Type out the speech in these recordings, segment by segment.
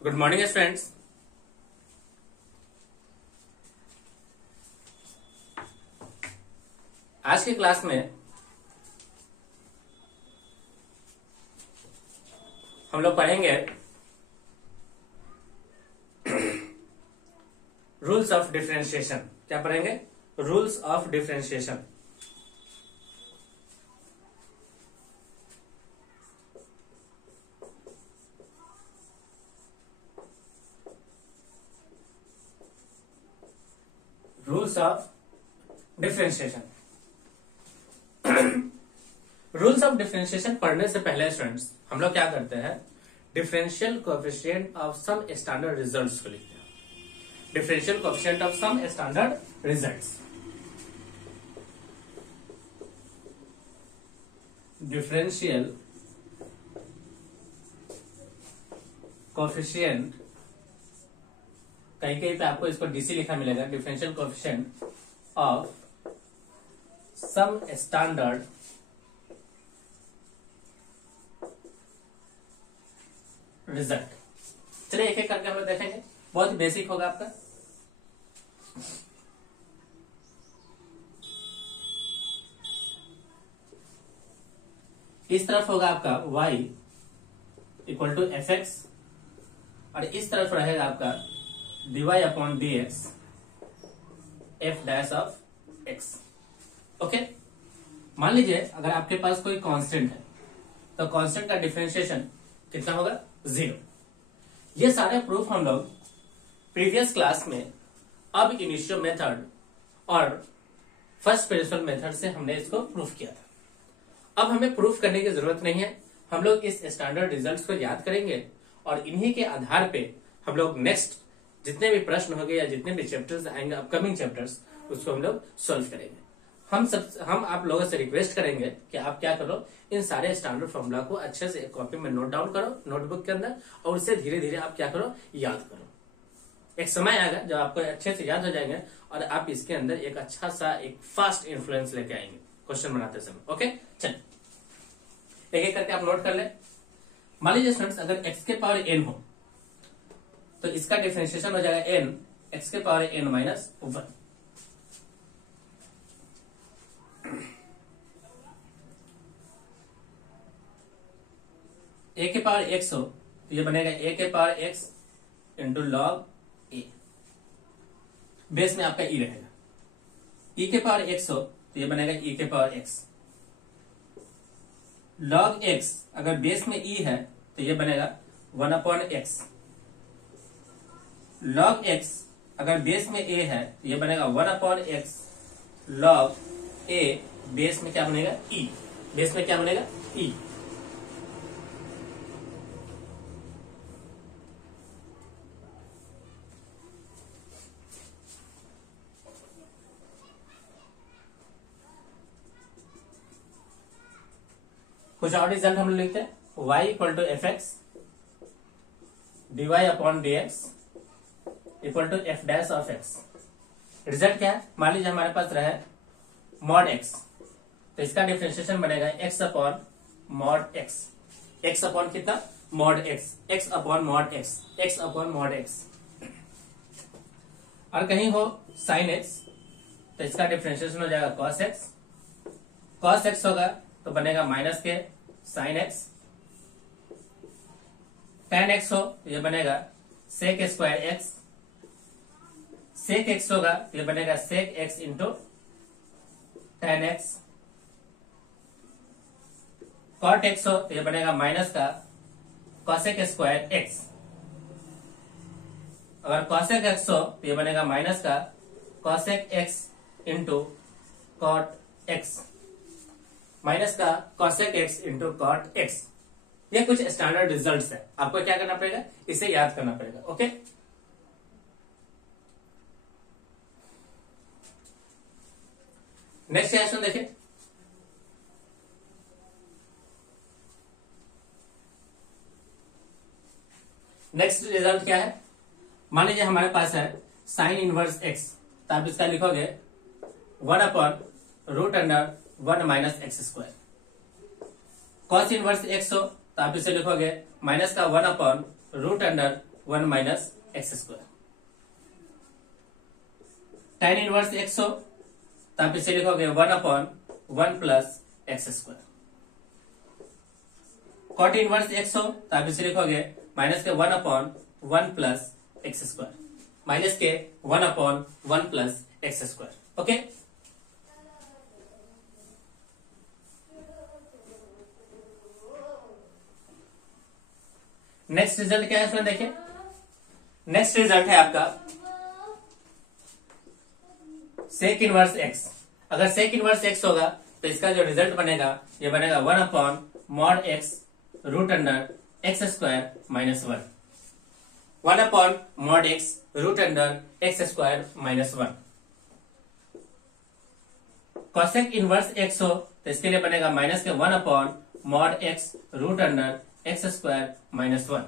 Good morning students. आज की class में हम लोग पढ़ेंगे रूल्स ऑफ डिफरेंशिएशन। क्या पढ़ेंगे? Rules of differentiation. Rules of differentiation. Rules of differentiation पढ़ने से पहले स्टूडेंट्स हम लोग क्या करते हैं, differential coefficient of some standard results को लिखते हैं। Differential coefficient of some standard results. Differential coefficient, कहीं कहीं पे आपको इसको डीसी लिखा मिलेगा। Differential coefficient of some standard result. चलिए एक एक करके हम लोग देखेंगे, बहुत बेसिक होगा आपका। इस तरफ होगा आपका y equal to f x और इस तरफ रहेगा आपका dy upon d x f dash of x. Okay, मान लीजिए अगर आपके पास कोई कांस्टेंट है तो कांस्टेंट का डिफरेंशिएशन कितना होगा? 0। ये सारे प्रूफ हम लोग प्रीवियस क्लास में अब इनिशियो मेथड और फर्स्ट प्रिंसिपल मेथड से हमने इसको प्रूफ किया था। अब हमें प्रूफ करने की जरूरत नहीं है, हम लोग इस स्टैंडर्ड रिजल्ट्स को याद करेंगे और इन्हीं के आधार पे हम लोग नेक्स्ट जितने भी प्रश्न होंगे या जितने भी चैप्टर्स आएंगे अपकमिंग चैप्टर्स, उसको हम लोग सॉल्व करेंगे। हम आप लोगों से रिक्वेस्ट करेंगे कि आप क्या करो, इन सारे स्टैंडर्ड फॉर्मूला को अच्छे से कॉपी में नोट डाउन करो नोटबुक के अंदर, और उससे धीरे धीरे आप क्या करो, याद करो। एक समय आएगा जब आपको अच्छे से याद हो जाएंगे और आप इसके अंदर एक अच्छा सा एक फास्ट इन्फ्लुएंस लेके आएंगे क्वेश्चन बनाते समय। ओके, चलिए एक एक करके आप नोट कर ले। मान लीजिए स्टूडेंट्स, अगर x के पावर n हो तो इसका डिफरेंशिएशन हो जाएगा n x के पावर n माइनस 1। a के पावर x हो तो ये बनेगा a के power x into log a। Base में आपका e रहेगा। e के पावर x हो तो ये बनेगा e के पावर x। लॉग x अगर बेस में e है तो ये बनेगा 1 अपॉन एक्स। लॉग x अगर बेस में a है तो ये बनेगा 1 upon x log a। Base में क्या बनेगा? e। बेस में क्या बनेगा? e। कुछ और रिजल्ट हम लिखते हैं, y equal to f x d y upon d x equal to f dash of x. Result क्या है? मान लीजिए हमारे पास रहे मॉड एक्स, तो इसका डिफरेंशिएशन बनेगा x upon mod x. x upon कितना? Mod x. x upon mod x, x upon mod x. और कहीं हो साइन x तो इसका डिफरेंशिएशन हो जाएगा cos x। cos x होगा तो बनेगा माइनस के साइन एक्स। tan x हो तो ये बनेगा sec square x. Sec x होगा तो ये बनेगा sec x into tan x. Cot x हो तो ये बनेगा माइनस का कॉसेक स्क्वायर एक्स। अगर कॉसेक एक्स हो तो ये बनेगा माइनस का cosec x into cot x. Minus का cosec x into cot x. ये कुछ स्टैंडर्ड रिजल्ट्स है, आपको क्या करना पड़ेगा, इसे याद करना पड़ेगा। ओके, नेक्स्ट क्वेश्चन देखिए। नेक्स्ट रिजल्ट क्या है? मान लीजिए हमारे पास है साइन इनवर्स एक्स, तो आप इसका लिखोगे 1 upon root under 1 minus x square. Cos inverse x हो तो आप इसे लिखोगे माइनस का 1 upon root under 1 minus x square. tan inverse x हो तो आप इसे लिखोगे 1/1 plus x square. Cot inverse x हो तो आप इसे लिखोगे माइनस के 1/1 प्लस एक्स स्क्वायर, माइनस के 1/1 plus x square. Okay, next result क्या है इसमें देखिए। नेक्स्ट रिजल्ट है आपका सेक इनवर्स एक्स। अगर सेक इनवर्स एक्स होगा तो इसका जो रिजल्ट बनेगा ये बनेगा 1/mod x root under x square minus 1, 1/mod x root under x square minus 1। Cosec inverse x हो तो इसके लिए बनेगा माइनस के 1/mod x root under x square minus 1,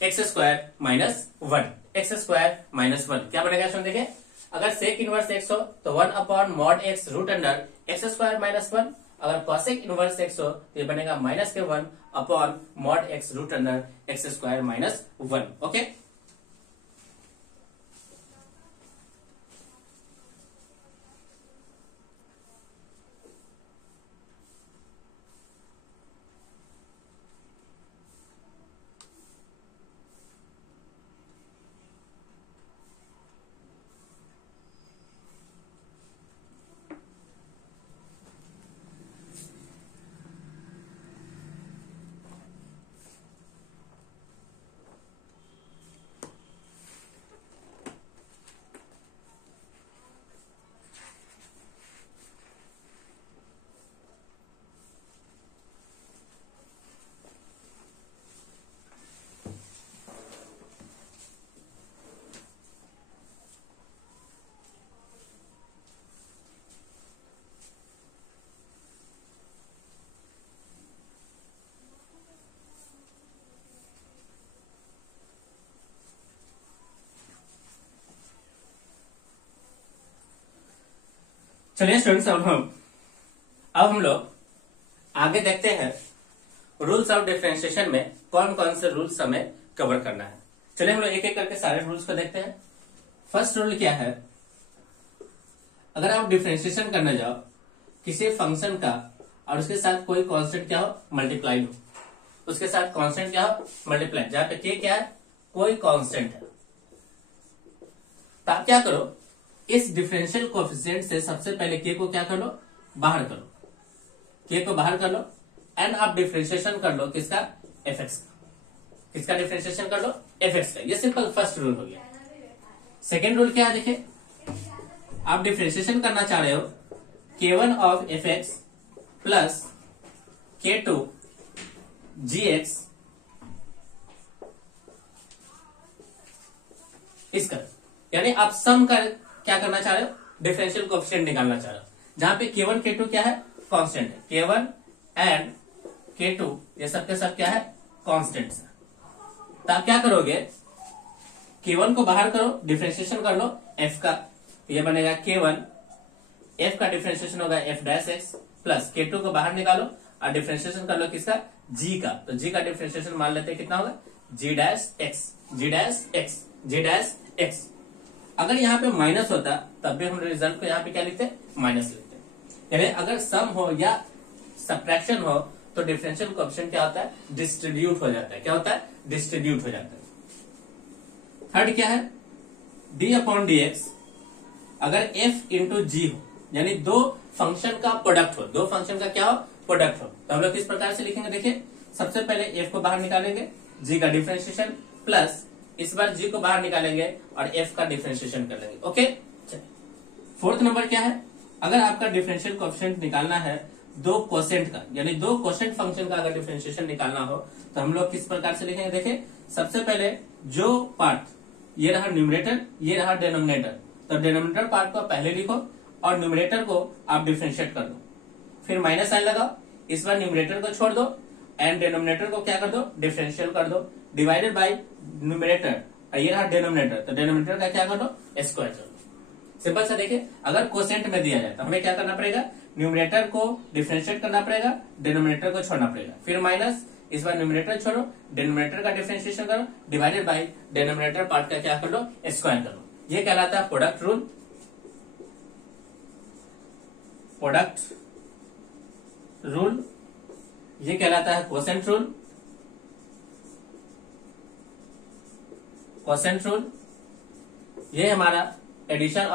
x square minus 1, x square minus 1। क्या बनेगा इसमें देखिए, अगर सेक इनवर्स एक्स हो तो 1/mod x root under x square minus 1। अगर कॉसेक इनवर्स एक्स हो तो ये बनेगा माइनस के 1/mod x root under x square minus 1। Okay, चलिए स्टूडेंट्स, अब हम लोग आगे देखते हैं रूल्स ऑफ डिफरेंशिएशन में कौन कौन से रूल्स हमें कवर करना है। चलिए हम लोग एक एक करके सारे रूल्स को देखते हैं। फर्स्ट रूल क्या है, अगर आप डिफरेंशिएशन करने जाओ किसी फंक्शन का और उसके साथ कोई कांस्टेंट क्या हो, मल्टीप्लाई हो, उसके साथ कांस्टेंट क्या हो, मल्टीप्लाई, जहां पे के क्या है, कोई कांस्टेंट है, तो आप क्या करो, इस डिफरेंशियल कोएफिशिएंट से सबसे पहले के को क्या कर लो, बाहर कर लो, के को बाहर कर लो एंड आप डिफरेंशिएशन कर लो किसका, एफ एक्स का। किसका डिफरेंशिएशन कर लो, एफ एक्स का। ये सिंपल फर्स्ट रूल हो गया। सेकेंड रूल क्या है देखिए, आप डिफरेंशिएशन करना चाह रहे हो k1 of f x plus k2 g x इसका, यानी आप सम का क्या करना चाह रहे हो, डिफरेंशियल कोएफिशिएंट निकालना चाह रहे हो, जहां पे k1 k2 क्या है, कांस्टेंट है। k1 एंड k2 ये सब के सब क्या है, कांस्टेंट है। तो आप क्या करोगे, k1 को बाहर करो, डिफरेंशिएशन कर लो f का, तो ये बनेगा k1, f का डिफरेंशिएशन होगा f dash x plus k2 को बाहर निकालो और डिफरेंशिएशन कर लो किसका, g का, तो g का डिफरेंशिएशन मान लेते हैं कितना होगा, g dash x, g dash x, g dash x। अगर यहाँ पे माइनस होता तब भी हम रिजल्ट को यहाँ पे क्या लिखते, माइनस लिखते। यानी अगर सम हो या सब्ट्रैक्शन हो तो डिफरेंशियल कोएफिशिएंट क्या होता है, डिस्ट्रीब्यूट हो जाता है। क्या होता है, डिस्ट्रीब्यूट हो जाता है। थर्ड क्या है, d अपॉन डी एक्स, अगर f इंटू जी हो, यानी दो फंक्शन का प्रोडक्ट हो, दो फंक्शन का क्या हो, प्रोडक्ट हो, तो हम लोग किस प्रकार से लिखेंगे देखिए, सबसे पहले f को बाहर निकालेंगे, g का डिफरेंशिएशन प्लस इस बार g को बाहर निकालेंगे और f का डिफरेंशिएशन कर लेंगे। ओके, फोर्थ नंबर क्या है, अगर आपका डिफरेंशियल कोएफिशिएंट निकालना है दो कोसेंट का, यानी दो कोसेंट फंक्शन का अगर डिफरेंशिएशन निकालना हो तो हम लोग किस प्रकार से लिखेंगे देखिए, सबसे पहले जो पार्ट ये रहा न्यूमरेटर, ये रहा डिनोमिनेटर, तो डिनोमिनेटर पार्ट को पहले लिखो और न्यूमरेटर को आप डिफरेंशिएट कर दो, फिर माइनस साइन लगाओ, इस बार न्यूमरेटर को छोड़ दो एंड डिनोमिनेटर को क्या कर दो, डिफरेंशियल कर दो, डिवाइडेड बाय न्यूमरेटर, ये रहा डिनोमिनेटर, तो डिनोमिनेटर का क्या कर दो, स्क्वायर कर दो। सिंपल सा देखिए, अगर कोसेंट में दिया जाए तो हमें क्या करना पड़ेगा, न्यूमरेटर को डिफरेंशिएट करना पड़ेगा, डिनोमिनेटर को छोड़ना पड़ेगा, फिर माइनस, इस बार न्यूमरेटर छोड़ो, डिनोमिनेटर का डिफरेंशिएशन करो, डिवाइडेड बाई डिनोमिनेटर पार्ट का क्या कर लो, स्क्वायर करो। ये कहलाता है प्रोडक्ट रूल। प्रोडक्ट रूल ये कहलाता है कोसेंट रूल। कोसेंट रूल ये हमारा एडिशन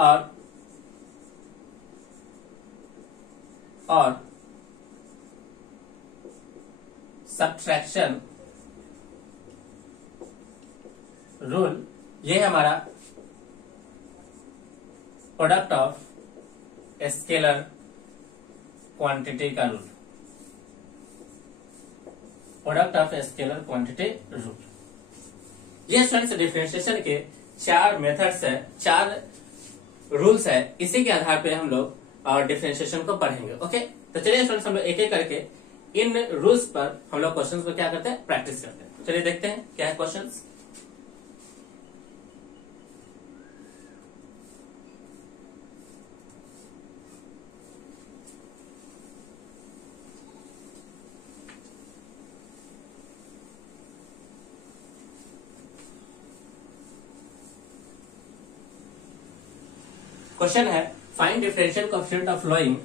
और सब्ट्रैक्शन रूल ये हमारा प्रोडक्ट ऑफ स्केलर क्वांटिटी का rule. Product of scalar quantity rule. ये स्टूडेंट्स डिफरेंशिएशन के 4 मेथड्स है, 4 रूल्स है। इसी के आधार पे हम लोग डिफरेंशिएशन को पढ़ेंगे। ओके, तो चलिए स्टूडेंट्स हम लोग एक एक करके इन रूल्स पर हम लोग क्वेश्चन को क्या करते हैं, प्रैक्टिस करते हैं। चलिए देखते हैं क्या है क्वेश्चन। क्वेश्चन है find differential coefficient of following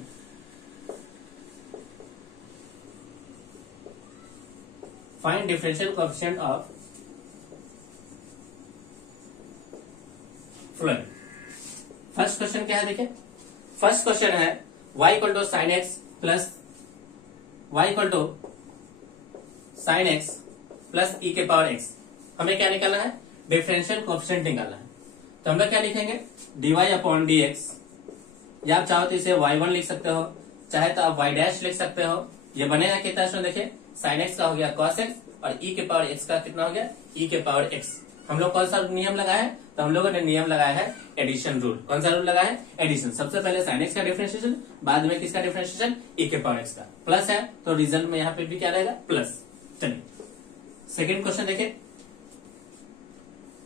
find differential coefficient of following. First question क्या है, देखिए फर्स्ट क्वेश्चन है y equal to sine x plus y equal to sine x plus e के पावर एक्स। हमें क्या निकालना है, डिफरेंशियल कोएफिशिएंट निकालना है। तो हम लोग क्या लिखेंगे, dy अपॉन dx, या आप चाहो तो इसे y1 लिख सकते हो, चाहे तो आप y डैश लिख सकते हो। ये बनेगा कितना स्टूडेंट, देखिए साइन एक्स का हो गया cos x और e के पावर x का कितना हो गया, e के पावर x। हम लोग कौन सा नियम लगाया है, तो हम लोगों ने नियम लगाया है एडिशन रूल। कौन सा रूल लगाया है, एडिशन। सबसे पहले साइन एक्स का डिफरेंशिएशन, बाद में किसका डिफरेंशिएशन, e के पावर x का। प्लस है तो रिजल्ट में यहाँ पे भी क्या रहेगा, प्लस। चलिए सेकेंड क्वेश्चन देखिए।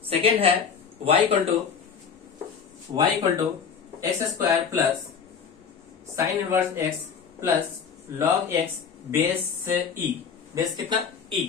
सेकेंड है y equal to x square plus sine inverse x plus log x base e। Base कितना, e।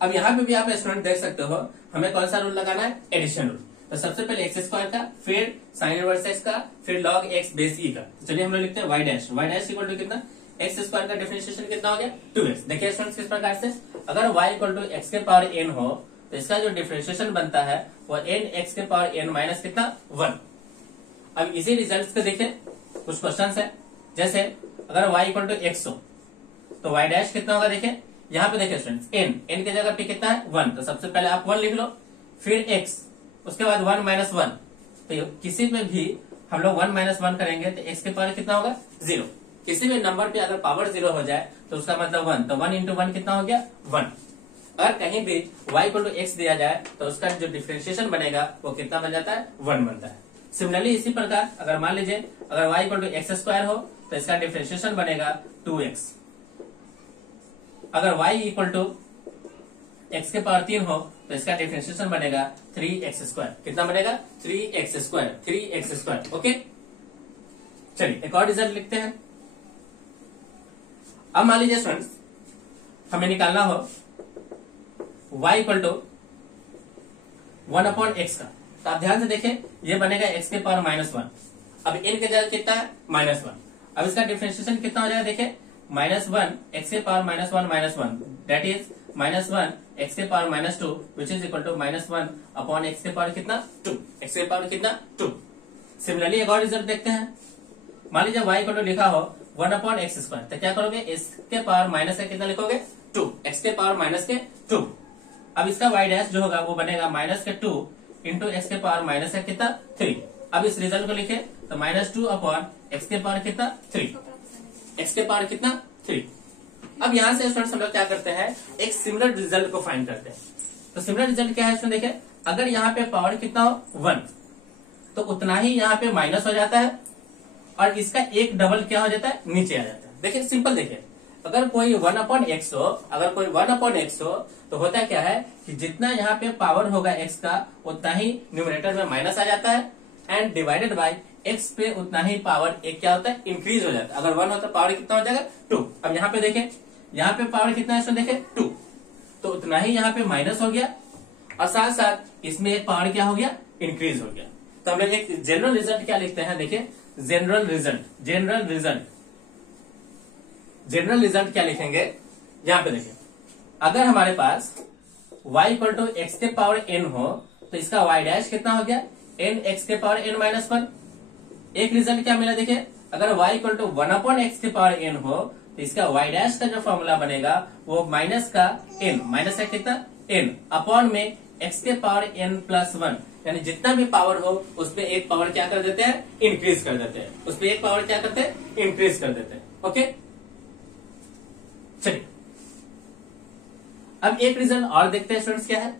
अब यहां पे भी आप स्टूडेंट देख सकते हो, हमें कौन सा रूल लगाना है, एडिशन रूल। तो सबसे पहले एक्स स्क्वायर का, फिर साइन इनवर्स x का, फिर लॉग x बेस e का। तो चलिए हम लोग लिखते हैं y dash. y dash equal to कितना, एक्स स्क्वायर का डिफरेंशिएशन कितना हो गया, 2x। देखिए स्टूडेंट्स किस प्रकार से, अगर y इक्वल टू एक्स के पावर n हो तो इसका जो डिफरेंशिएशन बनता है वो n x के पावर n माइनस कितना, 1। अब इसी रिजल्ट को देखें, कुछ क्वेश्चन है, जैसे अगर y इक्वल टू एक्स हो तो y डैश कितना होगा, देखिए यहाँ पे देखिए स्टूडेंट्स n के जगह पे कितना है, 1। तो सबसे पहले आप 1 लिख लो, फिर x, उसके बाद 1 माइनस 1। तो किसी में भी हम लोग 1 माइनस 1 करेंगे तो x के पावर कितना होगा, 0। किसी भी नंबर पे अगर पावर 0 हो जाए तो उसका मतलब 1। तो 1 इंटू 1 कितना हो गया, 1। अगर कहीं भी y इक्वल टू एक्स दिया जाए तो उसका जो डिफरेंशिएशन बनेगा वो कितना बन जाता है, 1 बनता है। सिमिलरली इसी प्रकार अगर मान लीजिए अगर y equal to x square हो तो इसका डिफरेंशिएशन बनेगा 2x। अगर y इक्वल टू एक्स के पावर 3 हो तो इसका डिफरेंशिएशन बनेगा 3x स्क्वायर। कितना बनेगा, 3x square, 3x square. Okay, चलिए एक और रिजल्ट लिखते हैं। अब मान लीजिए स्टूडेंट्स हमें निकालना हो y equal to 1 upon x का। तो आप ध्यान से देखें, ये बनेगा x के पावर -1। अब n के जगह कितना है, -1। अब इसका डिफरेंशिएशन कितना हो जाएगा, देखिए -1 x के पावर -1 दैट इज -1 x के power -2 which is equal to -1 upon x के पावर कितना, 2। x के पावर कितना, 2। सिमिलरली एक और रिजल्ट देखते हैं। मान लीजिए y इक्वल टू लिखा हो 1 अपॉन एक्स स्क्वायर, तो क्या करोगे, x के पावर माइनस का कितना लिखोगे, 2। x के पावर माइनस के 2। अब इसका y डैश जो होगा वो बनेगा माइनस के 2 इंटू एक्स के पावर माइनस का कितना, 3। अब इस रिजल्ट को लिखे तो -2 अपॉन एक्स के पावर कितना, 3। एक्स के पावर कितना, 3। अब यहां से स्टूडेंट्स हम लोग क्या करते हैं, एक सिमिलर रिजल्ट को फाइंड करते हैं। तो सिमिलर रिजल्ट क्या है, देखिए अगर यहाँ पे पावर कितना हो, 1, तो उतना ही यहाँ पे माइनस हो जाता है और इसका एक डबल क्या हो जाता है, नीचे आ जाता है। देखिए सिंपल, देखिए अगर कोई 1 अपॉन एक्स हो, अगर कोई 1 अपॉन एक्स हो तो होता क्या है कि जितना यहाँ पे पावर होगा x का उतना ही न्यूमरेटर में माइनस आ जाता है एंड डिवाइडेड बाय x पे उतना ही पावर एक क्या होता है, इंक्रीज हो जाता है। अगर 1 होता है पावर कितना हो जाएगा, 2। अब यहाँ पे देखें यहाँ पे पावर कितना है स्टूडेंट देखे 2, तो उतना ही यहाँ पे माइनस हो गया और साथ साथ इसमें एक पावर क्या हो गया इंक्रीज हो गया। तो हम लोग एक जनरल रिजल्ट क्या लिखते हैं, देखिए जनरल रिजल्ट क्या लिखेंगे यहाँ पे देखिए, अगर हमारे पास y इक्वल टू एक्स के पावर n हो तो इसका y डैश कितना हो गया n एक्स के पावर n माइनस 1। एक रिजल्ट क्या मिला देखिए, अगर y equal to 1 upon x के पावर n हो तो इसका y डैश का जो फॉर्मूला बनेगा वो माइनस का n, माइनस का कितना n अपॉन में x के पावर n प्लस 1, यानी जितना भी पावर हो उसमें एक पावर क्या कर देते हैं इंक्रीज कर देते हैं, उसमें एक पावर क्या करते हैं इंक्रीज कर देते हैं। ओके चलिए अब एक रीजन और देखते हैं स्टूडेंट्स क्या है।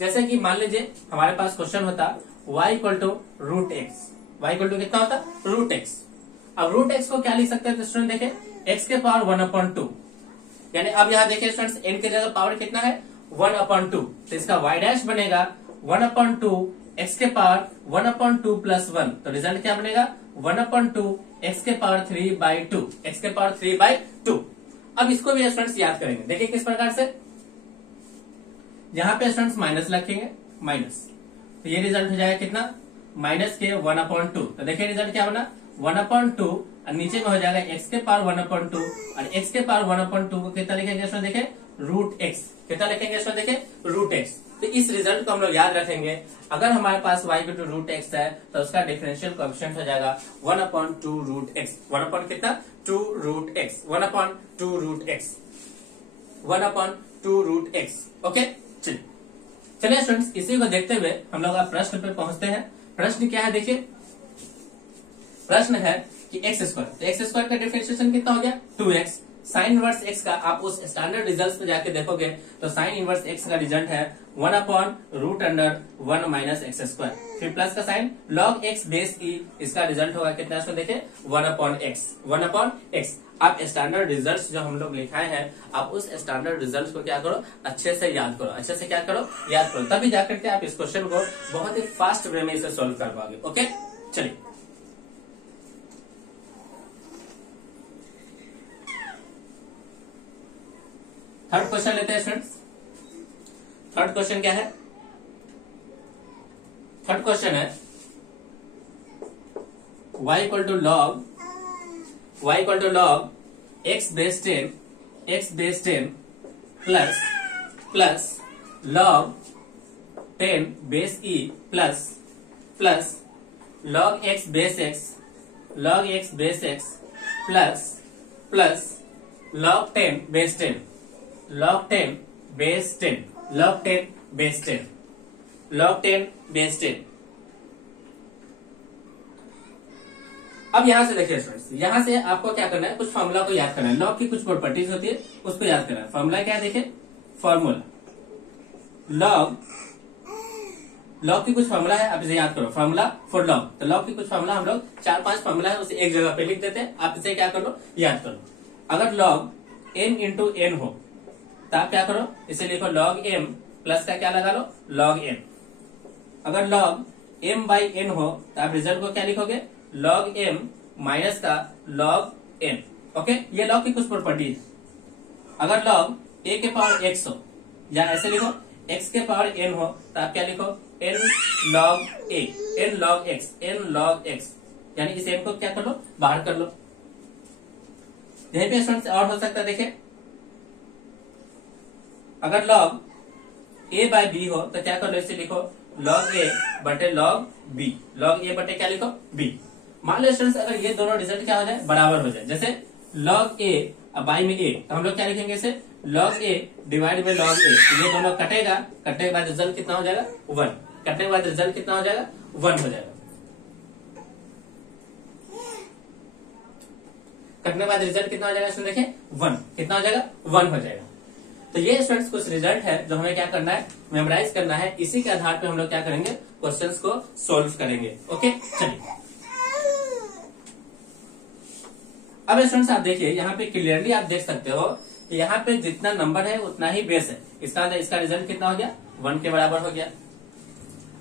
जैसे कि मान लीजिए हमारे पास क्वेश्चन होता y equal to root x, y equal to कितना होता रूट एक्स। अब रूट एक्स को क्या लिख सकते हैं स्टूडेंट देखे x के पावर 1/2, यानी अब यहाँ देखिए स्टूडेंट्स n की जगह पावर कितना है 1/2, तो इसका y डैश बनेगा 1/2 x के पावर 1/2 प्लस 1, तो रिजल्ट क्या बनेगा 1/2 x के पावर 3/2, x के पावर 3/2। अब इसको भी स्टूडेंट्स याद करेंगे, देखिए किस प्रकार से, यहाँ पे स्टूडेंट्स माइनस रखेंगे माइनस, तो ये रिजल्ट हो जाएगा कितना माइनस के 1/2, तो देखिए रिजल्ट क्या बना 1/2 और नीचे में हो जाएगा x के पावर 1/2 और x के पावर 1/2 को कितना लिखेंगे स्टूडेंट देखे रूट एक्स, कितना लिखेंगे स्टूडेंट देखे रूट एक्स। तो इस रिजल्ट को हम लोग याद रखेंगे, अगर हमारे पास y equal to root x है तो उसका डिफरेंशियल कोएफिशिएंट हो जाएगा 1/2 रूट एक्स, 1 कितना 2 root x, 1/2 root x, 1/2 root x. Okay चलिए स्टूडेंट्स इसी को देखते हुए हम लोग अब प्रश्न पे पहुंचते हैं। प्रश्न क्या है देखिए, प्रश्न है कि एक्स स्क्वायर, तो एक्स स्क्वायर का डिफरेंशिएशन कितना हो गया 2x, साइन इनवर्स एक्स का आप उस स्टैंडर्ड रिजल्ट में जाके देखोगे तो साइन इनवर्स एक्स का रिजल्ट है 1/√1 माइनस एक्स स्क्वायर, फिर प्लस का साइन log x बेस ई, इसका रिजल्ट होगा कितना इसको देखे 1/x। आप स्टैंडर्ड रिजल्ट्स जो हम लोग लिखाए हैं आप उस स्टैंडर्ड रिजल्ट्स को क्या करो अच्छे से याद करो, अच्छे से क्या करो याद करो, तभी जाकर के आप इस क्वेश्चन को बहुत ही फास्ट वे में इसे सोल्व कर पाओगे। ओके चलिए थर्ड क्वेश्चन लेते हैं स्टूडेंट्स। थर्ड क्वेश्चन क्या है, थर्ड क्वेश्चन है y equal to log x base 10 plus log 10 base e plus log x base x plus log 10 base 10 log 10 base 10। अब यहां से देखिए स्टूडेंट्स, यहां से आपको क्या करना है कुछ फॉर्मूला को याद करना है, लॉग की कुछ प्रॉपर्टीज होती है उसको याद करना है। फॉर्मूला क्या है देखिए, फॉर्मूला लॉग की कुछ फॉर्मूला है, आप इसे याद करो, फॉर्मूला फॉर लॉग। तो लॉग की कुछ फॉर्मूला हम लोग 4-5 फॉर्मूला है उसे एक जगह पे लिख देते हैं, आप इसे क्या करो याद करो। अगर लॉग m इंटू n हो तो आप क्या करो इसे लिखो log m प्लस का क्या लगा लो log n। अगर log m बाई n हो तो आप रिजल्ट को क्या लिखोगे log m माइनस का log n। ओके ये log की कुछ प्रॉपर्टी है। अगर log a के पावर x हो या ऐसे लिखो x के पावर n हो तो आप क्या लिखो n log a, n log x, यानी इस n को क्या कर लो बाहर कर लो। यहीं पे स्टूडेंट्स और हो सकता है देखिए, अगर log a बाय b हो तो क्या कर लो इसे लिखो log a बटे log b, log a बटे क्या लिखो b। मान लो स्टूडेंट्स अगर ये दोनों रिजल्ट क्या हो जाए बराबर हो जाए, जैसे log a अब बाई में a, तो हम लोग क्या लिखेंगे इसे log a divide by log a, तो ये दोनों कटेगा, कटने के बाद रिजल्ट कितना हो जाएगा 1, कटने के बाद रिजल्ट कितना हो जाएगा 1 हो जाएगा, कटने के बाद रिजल्ट कितना हो जाएगा स्टूडेंट देखिए 1, कितना हो जाएगा 1 हो जाएगा। तो ये स्टूडेंट्स कुछ रिजल्ट है जो हमें क्या करना है मेमोराइज करना है, इसी के आधार पे हम लोग क्या करेंगे क्वेश्चंस को सॉल्व करेंगे। ओके चलिए अब स्टूडेंट्स आप देखिए यहाँ पे क्लियरली आप देख सकते हो कि यहाँ पे जितना नंबर है उतना ही बेस है, इसका रिजल्ट कितना हो गया 1 के बराबर हो गया।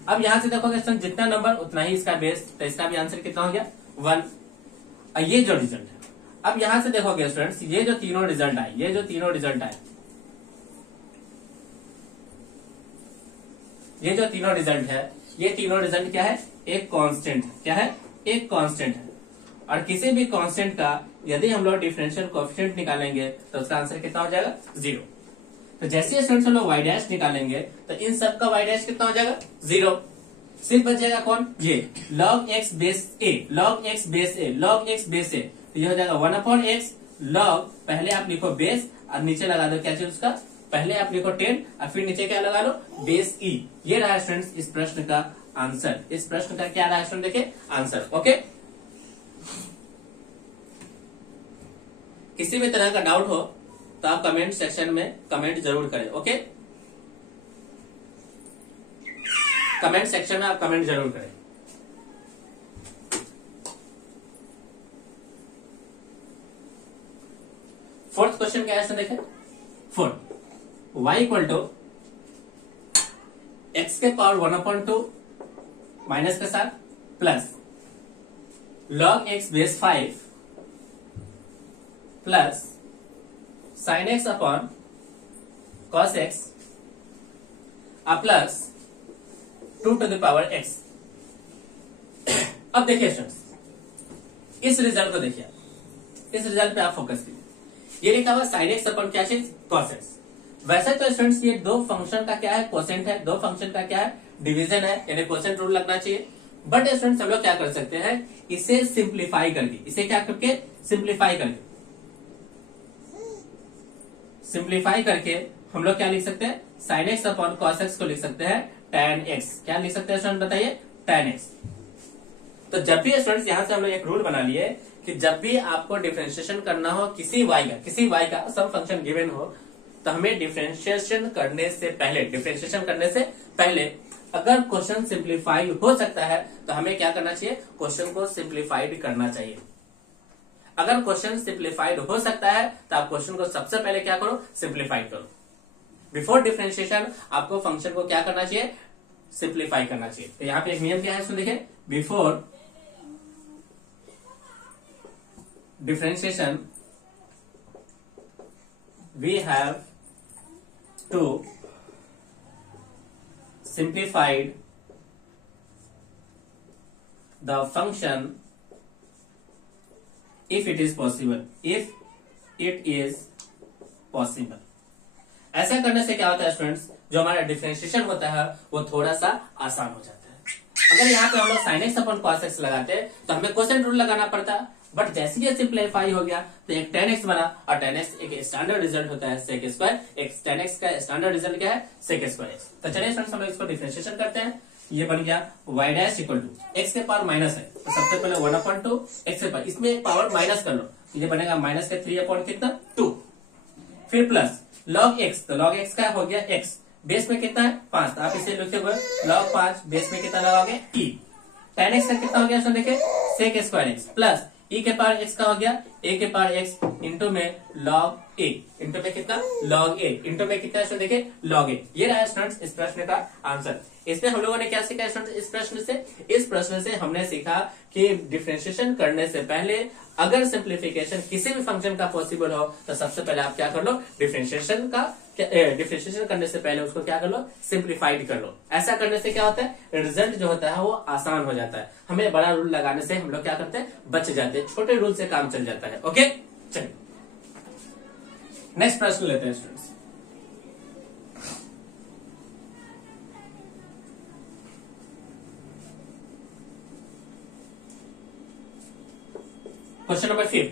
अब यहाँ से देखोगे स्टूडेंट जितना नंबर उतना ही इसका बेस, तो इसका भी आंसर कितना हो गया 1। ये जो रिजल्ट है अब यहां से देखोगे स्टूडेंट्स, ये जो तीनों रिजल्ट आए, ये जो तीनों रिजल्ट है, ये तीनों रिजल्ट क्या है, एक कांस्टेंट है। क्या है, एक कांस्टेंट है। और किसी भी कांस्टेंट का यदि हम लोग डिफरेंशियल कोएफिशिएंट निकालेंगे तो उसका आंसर कितना हो जाएगा, 0। तो जैसे स्टूडेंट्स हम लोग वाई डैश निकालेंगे तो इन सब का वाई डैश कितना हो जाएगा, 0। सिर्फ बचेगा कौन, ये log x base a, log x base a, log x base a, तो ये हो जाएगा 1/x log, पहले आप लिखो बेस और नीचे लगा दो क्या चीज उसका, पहले आप लिखो 10 और फिर नीचे क्या लगा लो, बेस e। ये रहा स्टूडेंट्स इस प्रश्न का आंसर। इस प्रश्न का क्या रहा स्टूडेंट, देखिए आंसर। ओके, किसी भी तरह का डाउट हो तो आप कमेंट सेक्शन में कमेंट जरूर करें। ओके, कमेंट सेक्शन में आप कमेंट जरूर करें। फोर्थ क्वेश्चन क्या है, देखें fourth, y equal to x के पावर 1/2 माइनस के साथ plus log x base 5 plus sin x upon cos x plus 2 to the power x। अब देखिए स्टूडेंट्स, इस रिजल्ट को देखिए, इस रिजल्ट पे आप फोकस कीजिए। ये लिखा हुआ sin x अपॉन क्या चीज, cos x। वैसे तो स्टूडेंट्स ये दो फंक्शन का क्या है, कोसेंट है, दो फंक्शन का क्या है, डिवीजन है, यानी कोसेंट रूल लगना चाहिए। बट स्टूडेंट्स हम लोग क्या कर सकते हैं, इसे सिंप्लीफाई करके, इसे क्या करके सिंप्लीफाई करके हम लोग क्या लिख सकते हैं, sin x upon cos x को लिख सकते हैं tan x। क्या लिख सकते हैं स्टूडेंट, बताइए, tan x। तो जब भी स्टूडेंट्स यहां से हम लोग एक रूल बना लिए कि जब भी आपको डिफरेंशिएशन करना हो किसी y का सम फंक्शन गिवन हो, तो हमें डिफरेंशिएशन करने से पहले अगर क्वेश्चन सिंप्लीफाई हो सकता है तो हमें क्या करना चाहिए, क्वेश्चन को सिंप्लीफाइड करना चाहिए। अगर क्वेश्चन सिंप्लीफाइड हो सकता है तो आप क्वेश्चन को सबसे पहले क्या करो, सिंप्लीफाइड करो। बिफोर डिफरेंशिएशन आपको फंक्शन को क्या करना चाहिए, सिंप्लीफाई करना चाहिए। तो यहां पे एक नियम क्या है, इसमें देखिए, before differentiation we have to simplified the function if it is possible, ऐसा करने से क्या होता है स्टूडेंट्स, जो हमारा डिफरेंशिएशन होता है वो थोड़ा सा आसान हो जाता है। अगर यहाँ पे हम लोग sin x upon cos x लगाते तो हमें कोसेंट रूल लगाना पड़ता, बट जैसे ये सिंप्लीफाई हो गया तो एक tan x बना, और tan x एक स्टैंडर्ड रिजल्ट होता है sec स्क्वायर, एक tan x का स्टैंडर्ड रिजल्ट क्या है, sec स्क्वायर x। तो चलिए स्टूडेंट्स हम लोग इसको डिफरेंशिएशन करते हैं। ये बन गया y dash equal to x के पावर माइनस है, तो सबसे पहले 1/2 x के पावर, इसमें एक पावर माइनस कर लो, ये बनेगा माइनस के 3 अपॉन कितना 2, फिर प्लस log x, तो log x का हो गया x, बेस में कितना है 5, तो आप इसे लिखते हुए log 5 बेस में कितना लगाओगे e, tan x का कितना हो गया देखिए sec square x, plus e के पावर x का हो गया a के पावर x इंटू में log a, इंटू में कितना log a, इंटू में कितना है देखिए log a। ये रहा स्टूडेंट्स इस प्रश्न का आंसर। इसमें हम लोगों ने क्या सीखा स्टूडेंट्स, इस प्रश्न से हमने सीखा कि डिफरेंशिएशन करने से पहले अगर सिंप्लीफिकेशन किसी भी फंक्शन का पॉसिबल हो तो सबसे पहले आप क्या कर लो, डिफरेंशिएशन करने से पहले उसको क्या कर लो, सिंप्लीफाइड कर लो। ऐसा करने से क्या होता है, रिजल्ट जो होता है वो आसान हो जाता है। हमें बड़ा रूल लगाने से हम लोग क्या करते हैं, बच जाते हैं, छोटे रूल से काम चल जाता है। ओके, चलिए नेक्स्ट प्रश्न लेते हैं students. Question number 5,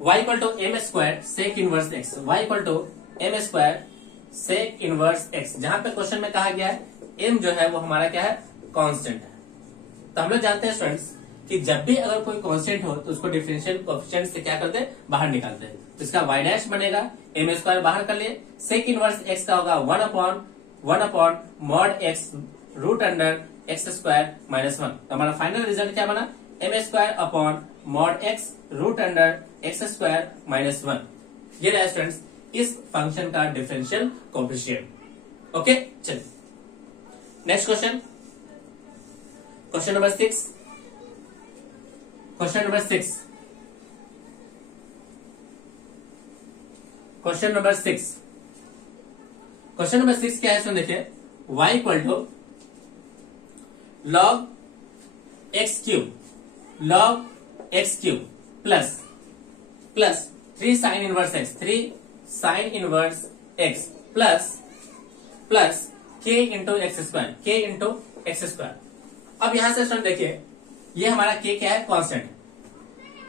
y equal to m square sec inverse x, y equal to m square sec inverse x. जहां पे क्वेश्चन में कहा गया है m जो है वो हमारा क्या है, कांस्टेंट है। तो हम लोग जानते हैं स्टूडेंट्स कि जब भी अगर कोई कांस्टेंट हो तो उसको डिफरेंशियल कोएफिशिएंट से क्या करते हैं, बाहर निकालते हैं। तो इसका y डैश बनेगा, एम स्क्वायर बाहर कर लिए, सेक इनवर्स एक्स का होगा 1 upon mod x root under x square minus 1। तो हमारा फाइनल रिजल्ट क्या बना, m square upon mod x root under x square minus 1। ये रहा स्टूडेंट्स इस फंक्शन का डिफरेंशियल कोएफिशिएंट। ओके, चलिए next question. Question number 6, question number 6, question number 6, question number 6 क्या है इसमें देखिए, y equal to log x cube, log x cube plus 3 sine inverse x, 3 sine inverse x plus k into x square, k into x square. अब यहां से student देखिए, ये हमारा k क्या है, कांस्टेंट।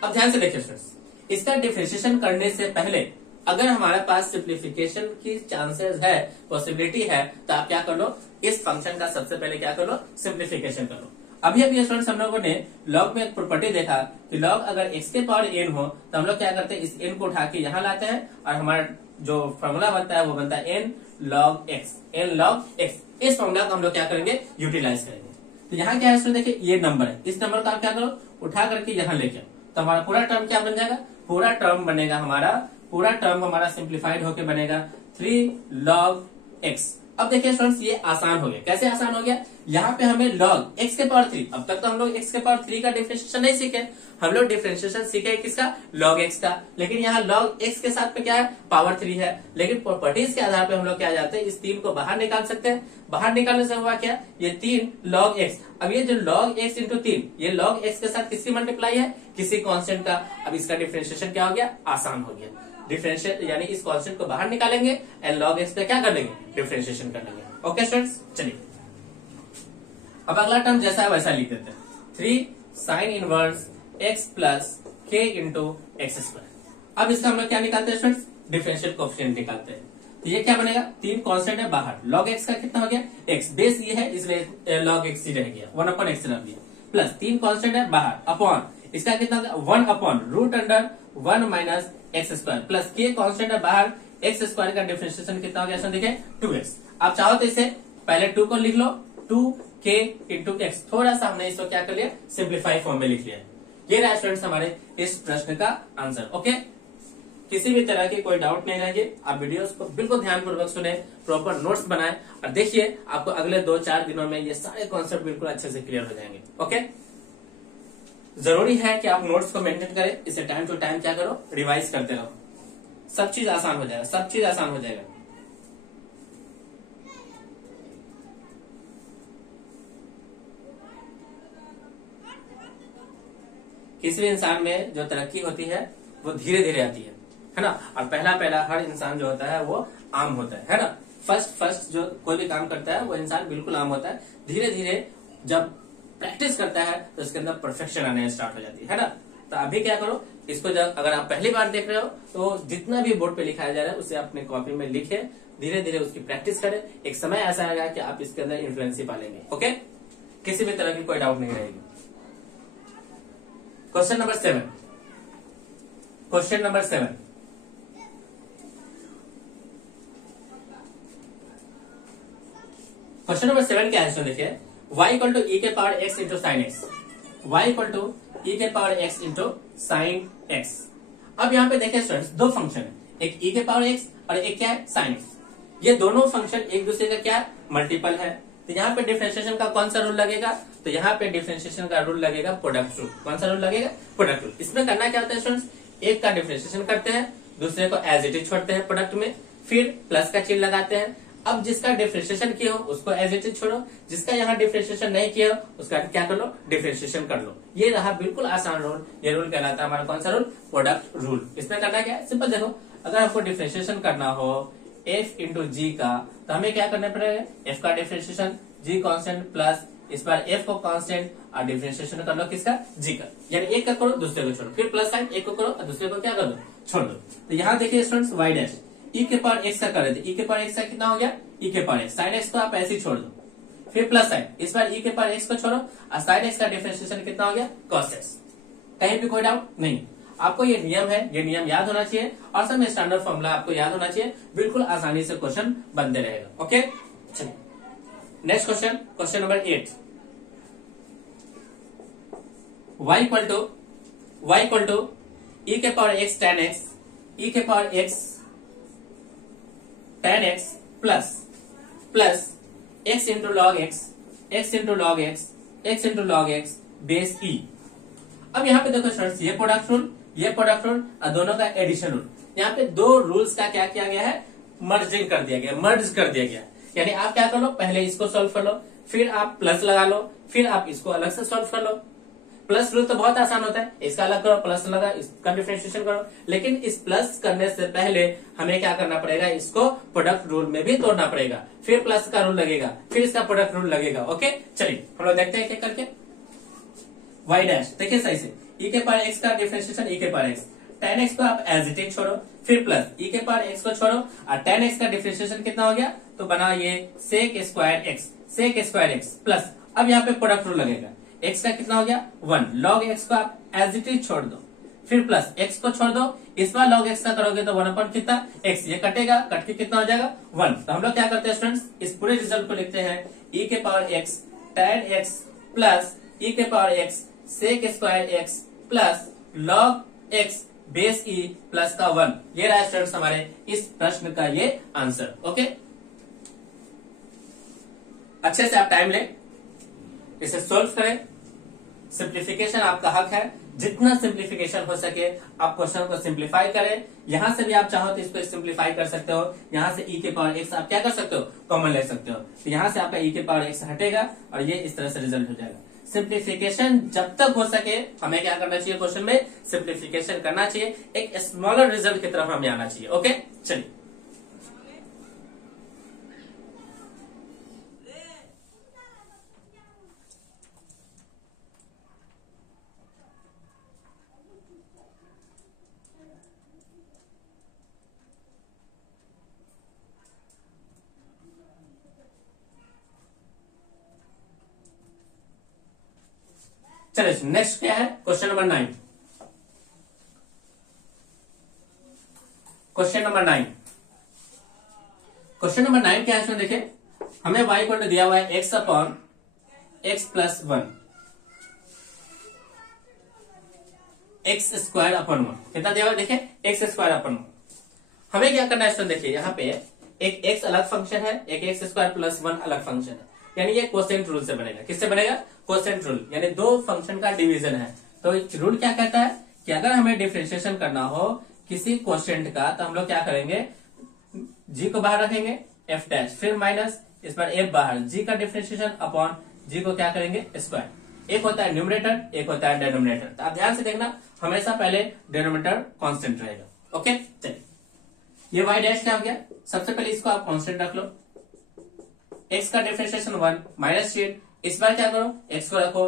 अब ध्यान से देखिए स्टूडेंट्स, इसका डिफरेंशिएशन करने से पहले अगर हमारे पास सिंप्लीफिकेशन की चांसेस है, पॉसिबिलिटी है, तो आप क्या कर लो, इस फंक्शन का सबसे पहले क्या कर लो, सिंप्लीफिकेशन कर लो। अभी स्टूडेंट्स हम लोगों ने लॉग में एक प्रॉपर्टी देखा कि लॉग अगर x के पावर n हो तो हम लोग क्या करते हैं, इस n को उठा के यहां लाते हैं और हमारा जो फॉर्मूला बनता है वो बनता है n log x, n log x। इस फॉर्मूला को हम लोग क्या करेंगे, यूटिलाइज करेंगे। तो यहाँ क्या है स्टूडेंट देखिए, ये नंबर है, इस नंबर को आप क्या करो, उठा करके यहाँ लेके आओ, तो हमारा पूरा टर्म क्या बन जाएगा, पूरा टर्म बनेगा हमारा सिंप्लीफाइड होके बनेगा 3 log x। अब देखिए स्टूडेंट्स, ये आसान हो गया। कैसे आसान हो गया, यहाँ पे हमें log x के पावर 3, अब तक तो हम लोग x के पावर 3 का डिफरेंशिएशन नहीं सीखे, हम लोग डिफरेंशिएशन सीखे किसका, log x का। लेकिन यहाँ log x के साथ में क्या है, पावर 3 है। लेकिन प्रॉपर्टीज के आधार पे हम लोग क्या जाते हैं, इस 3 को बाहर निकाल सकते हैं। बाहर निकालने से हुआ क्या, ये 3 log x। अब ये जो log x इंटू 3, ये log x के साथ किसकी मल्टीप्लाई है, किसी कांस्टेंट का। अब इसका डिफरेंशिएशन क्या हो गया, आसान हो गया। डिफरेंशिएट यानी इस कांस्टेंट को बाहर निकालेंगे एंड log x पे क्या कर लेंगे, डिफरेंशिएशन कर लेंगे। ओके स्टूडेंट्स, चलिए अब अगला टर्म जैसा है वैसा लिख देते हैं, 3 sine inverse x plus k into x square. अब इसका हम लोग क्या निकालते हैं स्टूडेंट्स, डिफरेंशियल कोएफिशिएंट निकालते हैं। तो ये क्या बनेगा, 3 कांस्टेंट है बाहर, log x का कितना हो गया, x बेस ये है इसलिए log x ही रह गया, 1/x रह गया, प्लस 3 कांस्टेंट है बाहर, अपॉन इसका कितना होगा, 1 upon root under 1 minus x square, plus k constant है बाहर, एक्स स्क्वायर का डिफरेंशिएशन कितना हो गया, देखिए 2x। आप चाहो तो इसे पहले 2 को लिख लो, 2k इंटू एक्स। थोड़ा सा हमने इसको क्या कर लिया, सिंप्लीफाई फॉर्म में लिख लिया। ये रहा स्टूडेंट्स हमारे इस प्रश्न का आंसर। ओके, किसी भी तरह की कोई डाउट नहीं रहेगी, आप वीडियोस को बिल्कुल ध्यानपूर्वक सुने, प्रॉपर नोट्स बनाएं और देखिए आपको अगले 2-4 दिनों में ये सारे कॉन्सेप्ट बिल्कुल अच्छे से क्लियर हो जाएंगे। ओके, जरूरी है कि आप नोट्स को मेंटेन करें, इसे टाइम टू टाइम क्या करो, रिवाइज करते रहो, सब चीज आसान हो जाएगा, सब चीज आसान हो जाएगा। किसी भी इंसान में जो तरक्की होती है वो धीरे धीरे आती है ना, और पहला हर इंसान जो होता है वो आम होता है ना। फर्स्ट जो कोई भी काम करता है वो इंसान बिल्कुल आम होता है, धीरे धीरे जब प्रैक्टिस करता है तो उसके अंदर परफेक्शन आने स्टार्ट हो जाती है ना। तो अभी क्या करो, इसको जब अगर आप पहली बार देख रहे हो तो जितना भी बोर्ड पे लिखाया जा रहा है उसे अपने कॉपी में लिखे, धीरे धीरे उसकी प्रैक्टिस करें, एक समय ऐसा आएगा कि आप इसके अंदर इन्फ्लुएंस ही पालेंगे। ओके, किसी भी तरह की कोई डाउट नहीं रहेगी। Question number 7, question number 7, question number 7 क्या है, देखिए y इक्वल टू e के power x into sine x, y equal to e के power x into sine x. अब यहाँ पे देखिए स्टूडेंट्स, दो फंक्शन है, एक e के पावर x और एक क्या है, साइन एक्स। ये दोनों फंक्शन एक दूसरे का क्या मल्टीपल है। तो यहाँ पे डिफरेंशिएशन का कौन सा रूल लगेगा, तो यहाँ पे डिफरेंशिएशन का रूल लगेगा प्रोडक्ट रूल। कौन सा रूल लगेगा, प्रोडक्ट रूल। इसमें करना क्या होता है स्टूडेंट्स, एक का डिफरेंशिएशन करते हैं, दूसरे को एज इट इज छोड़ते हैं प्रोडक्ट में, फिर प्लस का चिन्ह लगाते हैं। अब जिसका डिफरेंशिएशन किया हो उसको एज इट इज छोड़ो, जिसका यहाँ डिफरेंशिएशन नहीं किया हो उसका क्या कर लो, डिफरेंशिएशन कर लो। ये रहा बिल्कुल आसान रूल, ये रूल कहलाता है हमारा कौन सा रूल, प्रोडक्ट रूल। इसमें करना क्या है, सिंपल देखो, अगर आपको डिफरेंशिएशन करना हो f इंटू जी का, तो हमें क्या करना पड़ेगा, f का डिफरेंशिएशन g कांस्टेंट प्लस इस बार f को कांस्टेंट और डिफरेंशिएशन कर लो किसका, g का, यानी एक का करो दूसरे को छोड़ो, फिर प्लस साइन, एक को करो और दूसरे को क्या कर दो, छोड़ दो। तो यहाँ देखिए स्टूडेंट्स, y डैश e के पावर x का कर रहे थे, e के पावर x का कितना हो गया, e के पावर x, साइन x को आप ऐसे ही छोड़ दो, फिर प्लस साइन, इस बार e के पावर x को छोड़ो और साइन x का डिफरेंशिएशन कितना हो गया, cos x। कहीं भी कोई डाउट नहीं, आपको ये नियम है, ये नियम याद होना चाहिए और सब में स्टैंडर्ड फॉर्मूला आपको याद होना चाहिए, बिल्कुल आसानी से क्वेश्चन बनते रहेगा। ओके, चलिए next question, question number 8, y equal to e के power x tan x, e के power x tan x plus x into log x, x into log x, x into log x base e. अब यहाँ पे देखो students, ये product rule, ये product rule और दोनों का एडिशन रूल, यहाँ पे दो रूल्स का क्या किया गया है, मर्जिंग कर दिया गया, मर्ज कर दिया गया। यानी आप क्या कर लो, पहले इसको सॉल्व कर लो, फिर आप प्लस लगा लो, फिर आप इसको अलग से सॉल्व कर लो। प्लस रूल तो बहुत आसान होता है, इसका अलग करो, प्लस लगा, इसका डिफरेंशिएशन करो। लेकिन इस प्लस करने से पहले हमें क्या करना पड़ेगा, इसको प्रोडक्ट रूल में भी तोड़ना पड़ेगा, फिर प्लस का रूल लगेगा, फिर इसका प्रोडक्ट रूल लगेगा। ओके, चलिए हम लोग देखते हैं क्या करके। y डैश देखिए सही से, e के पावर x का डिफरेंशिएशन e के पावर x, tan x को आप एज इट इज छोड़ो, फिर प्लस e के पावर x को छोड़ो और tan x का डिफरेंशिएशन कितना हो गया, तो बना ये sec square x, sec square x plus, अब यहाँ पे प्रोडक्ट रूल लगेगा, x का कितना हो गया 1, log x को आप एज इट इज छोड़ दो, फिर प्लस x को छोड़ दो, इस बार log x का करोगे तो 1 अपॉन कितना x, ये कटेगा, कट के कितना हो जाएगा 1। तो हम लोग क्या करते हैं स्टूडेंट्स, इस पूरे रिजल्ट को लिखते हैं e के power x tan x plus e के power x sec square x plus log x base e plus का 1। ये रहा स्टूडेंट्स हमारे इस प्रश्न का ये आंसर। ओके, अच्छे से आप टाइम लें, इसे सोल्व करें, सिंप्लीफिकेशन आपका हक है, जितना सिंप्लीफिकेशन हो सके आप क्वेश्चन को सिंप्लीफाई करें। यहां से भी आप चाहो तो इसको सिंप्लीफाई कर सकते हो, यहां से e के पावर x आप क्या कर सकते हो, कॉमन ले सकते हो, तो यहां से आपका e के पावर x हटेगा और ये इस तरह से रिजल्ट हो जाएगा। सिंप्लीफिकेशन जब तक हो सके हमें क्या करना चाहिए, क्वेश्चन में सिंप्लीफिकेशन करना चाहिए, एक स्मॉलर रिजल्ट की तरफ हमें आना चाहिए। ओके, चलिए चलिए नेक्स्ट क्या है, question number 9। Question number 9, question number 9 क्या है इसमें देखिए, हमें y को दिया हुआ है x upon x plus 1, x square upon 1, कितना दिया हुआ है देखिए एक्स स्क्वायर अपॉन 1। हमें क्या करना है स्टूडेंट, देखिए यहाँ पे एक x अलग फंक्शन है, एक एक्स स्क्वायर प्लस 1 अलग फंक्शन है, यानी ये कोसेंट रूल से बनेगा। किससे बनेगा, कोसेंट रूल, यानी दो फंक्शन का डिवीजन है। तो रूल क्या कहता है कि अगर हमें डिफरेंशिएशन करना हो किसी कोसेंट का, तो हम लोग क्या करेंगे, g को बाहर रखेंगे f डैश, फिर माइनस, इस पर f बाहर, g का डिफरेंशिएशन अपॉन g को क्या करेंगे स्क्वायर। एक होता है न्यूमरेटर, एक होता है डिनोमिनेटर। तो आप ध्यान से देखना, हमेशा पहले डिनोमिनेटर कांस्टेंट रहेगा। ओके, चलिए ये y डैश क्या हो गया, सबसे पहले इसको आप कांस्टेंट रख लो, x का डिफरेंशिएशन 1 माइनस शीट, इस बार क्या करो x को रखो,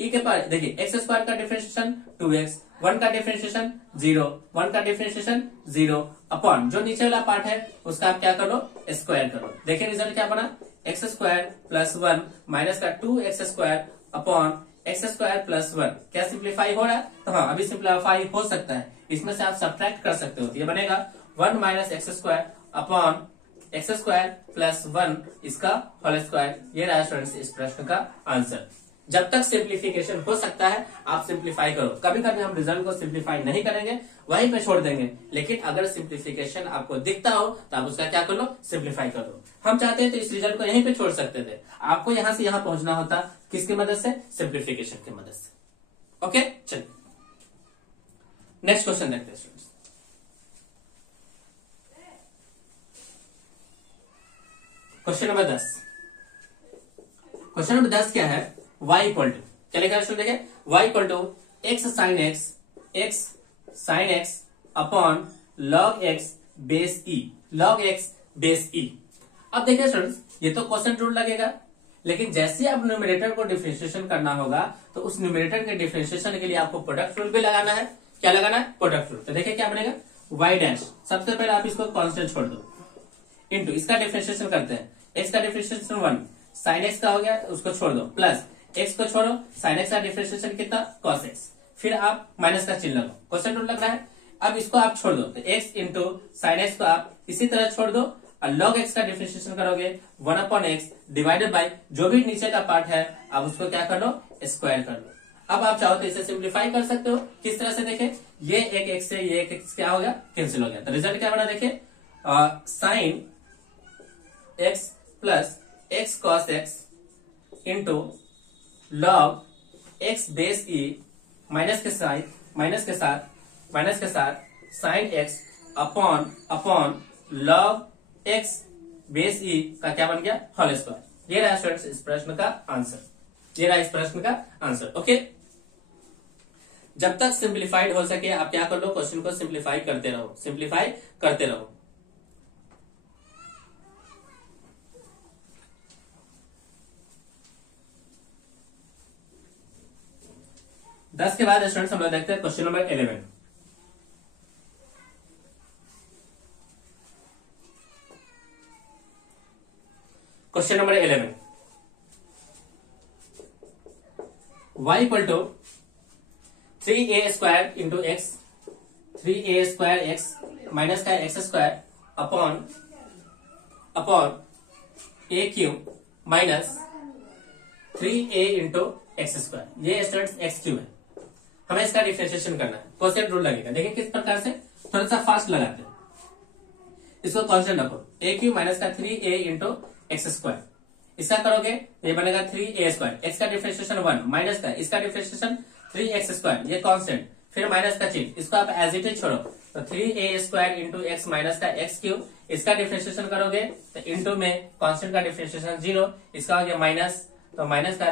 e के पास देखिए एक्स स्क्वायर का डिफरेंशिएशन 2x, 1 का डिफरेंशिएशन 0, 1 का डिफरेंशिएशन 0 अपॉन जो नीचे वाला पार्ट है उसका आप क्या करो स्क्वायर करो। देखिए रिजल्ट क्या बना, एक्स स्क्वायर प्लस 1 माइनस का 2x square upon x square plus 1। क्या सिंप्लीफाई हो रहा है, तो हाँ अभी सिंप्लीफाई हो सकता है, इसमें से आप सब्ट्रैक्ट कर सकते हो, तो ये बनेगा 1 minus x square upon x square plus 1 इसका होल स्क्वायर। ये रहा स्टूडेंट्स इस प्रश्न का आंसर। जब तक सिंप्लीफिकेशन हो सकता है आप सिंप्लीफाई करो, कभी कभी हम रिजल्ट को सिंप्लीफाई नहीं करेंगे, वहीं पे छोड़ देंगे, लेकिन अगर सिंप्लीफिकेशन आपको दिखता हो तो आप उसका क्या कर लो, सिंप्लीफाई कर लो। हम चाहते हैं तो इस रिजल्ट को यहीं पे छोड़ सकते थे, आपको यहां से यहां पहुंचना होता, किसकी मदद से, सिंप्लीफिकेशन की मदद से। ओके, चलिए नेक्स्ट क्वेश्चन देखते हैं students. Question number 10, question number 10 क्या है, y इक्वल टू, क्या लिखा है देखिए, y equal to x sine x upon log x base e, log x base e. अब देखिए स्टूडेंट्स, ये तो क्वेश्चन रूल लगेगा, लेकिन जैसे आप न्यूमरेटर को डिफरेंशिएशन करना होगा तो उस न्यूमरेटर के डिफरेंशिएशन के लिए आपको प्रोडक्ट रूल भी लगाना है। क्या लगाना है, प्रोडक्ट रूल। तो देखिए क्या बनेगा, y डैश, सबसे पहले आप इसको कांस्टेंट छोड़ दो, इंटू इसका डिफरेंशिएशन करते हैं, x का डिफरेंशिएशन 1 साइन x का हो गया, उसको छोड़ दो, प्लस x को छोड़ो, साइन x का डिफरेंशिएशन कितना cos x, फिर आप माइनस का चिन्ह लगाओ, क्वेश्चन रूल लग रहा है। अब इसको आप छोड़ दो, तो x इंटू साइन x को आप इसी तरह छोड़ दो और log x का डिफरेंशिएशन करोगे 1 अपॉन x डिवाइडेड बाय जो भी नीचे का पार्ट है आप उसको क्या कर लो, स्क्वायर कर लो। अब आप चाहो तो इसे सिंप्लीफाई कर सकते हो, किस तरह से देखें, ये एक x से ये एक x क्या हो गया, कैंसिल हो गया, तो रिजल्ट क्या बना देखिए, sine x plus x cos x into log x base e minus के साथ sine x upon log x base e का क्या बन गया, होल स्क्वायर। ये रहा स्टूडेंट्स इस प्रश्न का आंसर। ओके, जब तक सिंप्लीफाइड हो सके आप क्या कर लो, क्वेश्चन को सिंप्लीफाई करते रहो। 10 के बाद स्टूडेंट्स हम लोग देखते हैं question number 11। Question number 11, y equal to 3a² into x, 3a² x minus का x square upon a cube minus 3a into x square. ये स्टूडेंट्स एक्स क्यूब है, हमें इसका डिफरेंशिएशन करना है। कोसेंट रूल लगेगा, देखिए किस प्रकार से, थोड़ा सा फास्ट लगाते हैं। इसको कांस्टेंट रखो, ए क्यूब माइनस का 3a इंटू एक्स स्क्वायर, इसका करोगे ये बनेगा 3a², एक्स का डिफरेंशिएशन 1 माइनस का इसका डिफरेंशिएशन 3x², ये कांस्टेंट, फिर माइनस का चिन्ह, इसको आप एज इट इज छोड़ो तो 3a² इंटू एक्स माइनस का एक्स क्यूब, इसका डिफरेंशिएशन करोगे तो इंटू में कांस्टेंट का डिफरेंशिएशन 0, इसका हो गया माइनस, तो माइनस का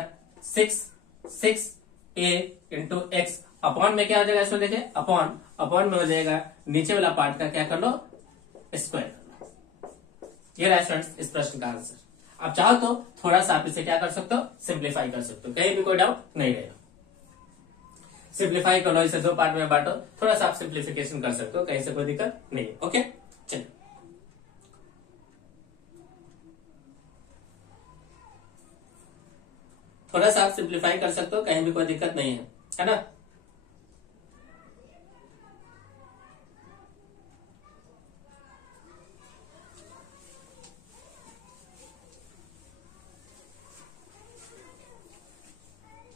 6a इंटू एक्स अपॉन में क्या हो जाएगा, इसमें देखिए अपॉन में हो जाएगा नीचे वाला पार्ट का क्या कर लो, स्क्वायर। ये रहा स्टूडेंट्स इस प्रश्न का आंसर। आप चाहो तो थोड़ा सा आप इसे क्या कर सकते हो, सिंप्लीफाई कर सकते हो, कहीं भी कोई डाउट नहीं रहेगा। सिंप्लीफाई करो, इसे 2 पार्ट में बांटो, थोड़ा सा आप सिंप्लीफिकेशन कर सकते हो, कहीं से कोई दिक्कत नहीं है। ओके, चलिए थोड़ा सा आप सिंप्लीफाई कर सकते हो, कहीं भी कोई दिक्कत नहीं है ना।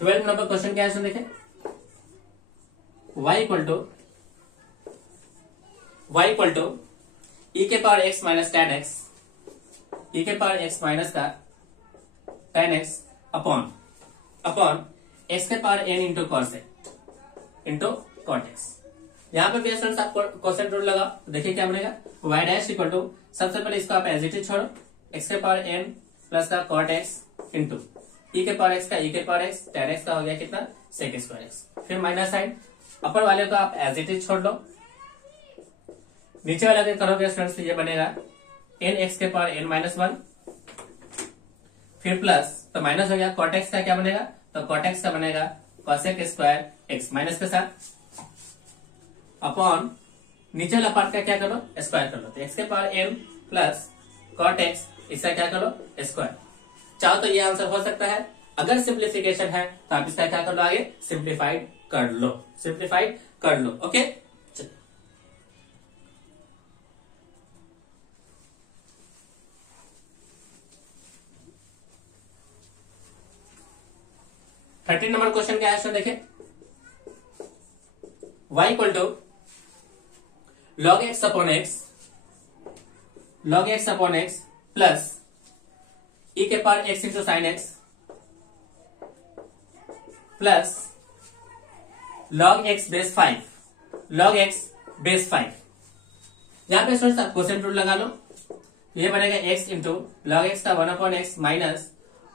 ट्वेल्थ नंबर क्वेश्चन क्या है, सुन देखें, y इक्वल टू e के power x minus tan x, e के पावर x माइनस का tan x अपॉन x के power n into cos x। यहाँ पे भी स्टूडेंट्स आप कोसेंट रूल लगा, देखिए क्या बनेगा, y डैश इक्वल टू, सबसे पहले इसको आप एज इट इज छोड़ो, x के पावर n प्लस का cot x इंटू e के पावर x का e के पावर x, tan x का हो गया कितना, sec² x, फिर माइनस साइन, अपर वाले को आप एज इट इज छोड़ लो, नीचे वाले को करोगे स्टूडेंट्स ये बनेगा n x के पावर n माइनस 1, फिर प्लस, तो माइनस हो गया, cot x का क्या बनेगा, तो cot x का बनेगा cosec² x माइनस के साथ अपॉन नीचे वाला पार्ट का क्या करो, स्क्वायर कर लो, तो x के power n plus cot x, इसका क्या करो, स्क्वायर। चाहो तो ये आंसर हो सकता है, अगर सिंप्लीफिकेशन है तो आप इसका क्या कर लो, आगे सिंप्लीफाइड कर लो। ओके, 13 नंबर क्वेश्चन क्या है, देखिए, y equal to log x upon x plus e के power x into sine x plus log x base 5। यहां पे स्टूडेंट्स आप कोसेंट रूल लगा लो, ये बनेगा x इंटू log x का 1 अपॉन x माइनस